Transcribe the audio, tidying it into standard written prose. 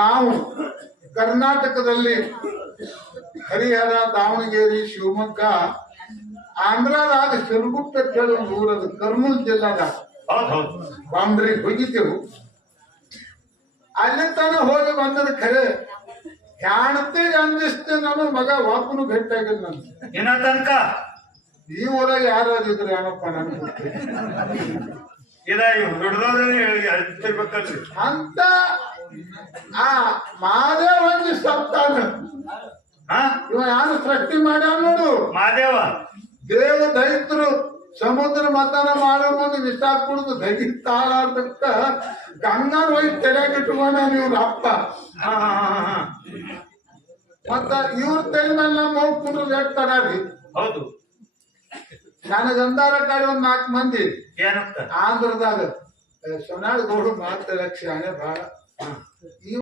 ನಾವು ಕರ್ನಾಟಕದಲ್ಲಿ ಹರಿಹರ, ದಾವಣಗೆರೆ, ಶಿವಮೊಗ್ಗ, ಆಂಧ್ರದಾಗ ಸಿರುಗುಪ್ಪ ಕೇಳೋ ಊರದು ಕರ್ನೂಲ್ ಜಿಲ್ಲಾದಾಗ ಬಾಂಬ್ರಿ ಹೋಗಿದ್ದೆವು. ಅಲ್ಲಿ ತನ ಹೋಗಿ ಬಂದದ ಖರೆ ಹೆಣ್ತಿ ಅಂದಿಸ್ತೇ ನಾನು ಮಗ ವಾಪನು ಭೇಟಿಯಾಗಿಲ್ಲ ನನ್ನ ತನಕ. ಈ ಊರಾಗ ಯಾರು ಇದ್ರು ಏನಪ್ಪ ನನ್ಗೆ ಅಂತ ಆ ಮಾದೇವ ಅಂದಿ ಸತ್ತಾನ. ಇವ ಯಾರು ಸೃಷ್ಟಿ ಮಾಡ್ಯಾನ ನೋಡು ಮಾದೇವ. ದೇವ ದೈತ್ರು ಸಮುದ್ರ ಮತನ ಮಾಡೋ ಮುಂದೆ ವಿಷ ಕುಡಿದು ದಗಿ ತಾಳಾರ್ದಕ್ಕ ಗಂಗಾನ ಹೋಗಿ ತೆರೆಗಿಟ್ಕೊಂಡ ಇವ್ರ ಅಪ್ಪ. ಮತ್ತ ಇವ್ರ ತಲೆ ಮೇಲೆ ನಮ್ಮ ಹೋಗಿ ಕುಂಡ್ರು ಹೇಳ್ತಾರ್ರಿ. ಹೌದು, ನನಗಂದಾರ ಕಡೆ ಒಂದ್ 4 ಮಂದಿ ಏನಂತ ಆಂಧ್ರದಾಗ ಸೊನಾಳ್ ಗೌಡು ಮಾತಾಡಕ್ ಶಾಣೆ ಬಾಳ